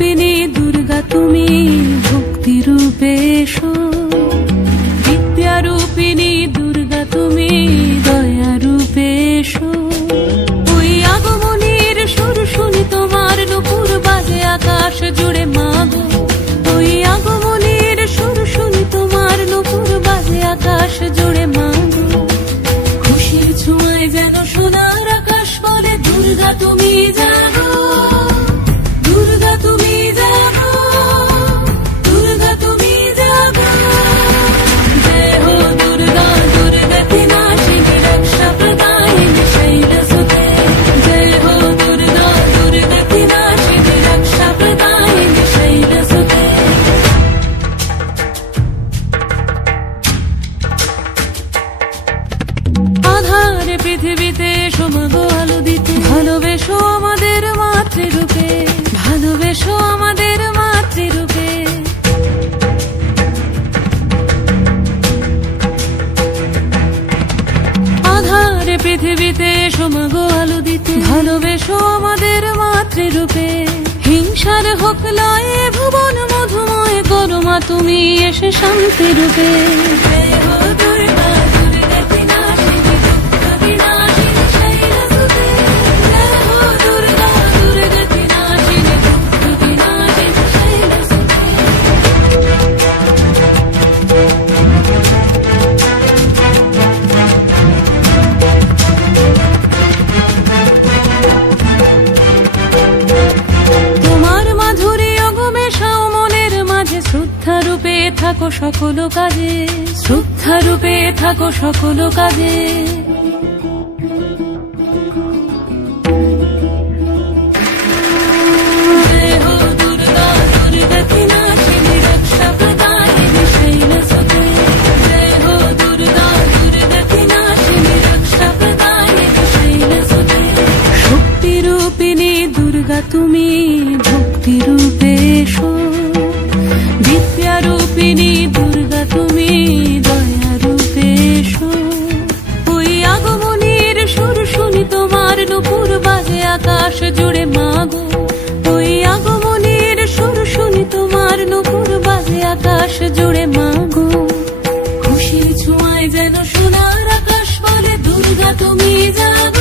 রূপিণী দুর্গা তুমি ভক্তি রূপে এসো, বিদ্যা রূপিণী দুর্গা তুমি দয়া রূপে এসো। ওই আগমনীর সুর শুনি তোমার নুপুর বাজে আকাশ জুড়ে মাগো, ওই আগমনীর সুর শুনি তোমার নুপুর বাজে আকাশ জুড়ে মাগো। খুশির ছোঁয়ায় যেন সোনার আকাশ বলে দুর্গা তুমি জাগো, দুর্গা তুমি জাগো, দুর্গা তুমি জাগো। জয় হো দুর্গা দুর্গা কি নাশিনী রক্ষা প্রদায়িনী শৈলসুতে, জয় হো দুর্গা দুর্গা কি নাশিনী রক্ষা প্রদায়িনী শৈলসুতে। আধারে পৃথিবীতে এসো মাগো আলো দিতে, ভালোবেসো আমাদের মাতৃরূপে, ভালোবেসো আমাদের মাতৃরূপে। আধারে পৃথিবীতে এসো মাগো আলো দিতে, ভালোবেসো আমাদের মাতৃরূপে। হিংসার হোক লয়ে ভুবন মধুময় করো মা তুমি এসে শান্তি রূপে। জয় হো দুর্গা দুর্গা কি নাশিনী দুঃখ বিনাশিনী শৈলসুতে, জয় হো দুর্গা দুর্গা কি নাশিনী দুঃখ বিনাশিনী শৈলসুতে। তোমার মাধুরী অগমেশাও মনের মাঝে, শ্রদ্ধা রূপে থাকো সকল কাজে, শ্রদ্ধা রূপে থাকো সকল কাজে। জয় হো দুর্গা দুর্গা কি নাশিনী রক্ষা প্রদায়িনী শৈলসুতে, জয় হো দুর্গা দুর্গা কি নাশিনী রক্ষা প্রদায়িনী শৈলসুতে। শক্তি রূপিণী দুর্গা তুমি ভক্তি রূপে এসো, বিদ্যা রূপিণী দুর্গা তুমি দয়া রূপে এসো। ওই আগমনীর সুর শুনি তোমার নুপুর বাজে আকাশ জুড়ে মাগো, ওই আগমনীর সুর শুনি তোমার নুপুর বাজে আকাশ জুড়ে মাগো। খুশির ছোঁয়ায় যেন সোনার আকাশ বলে দুর্গা তুমি জাগো।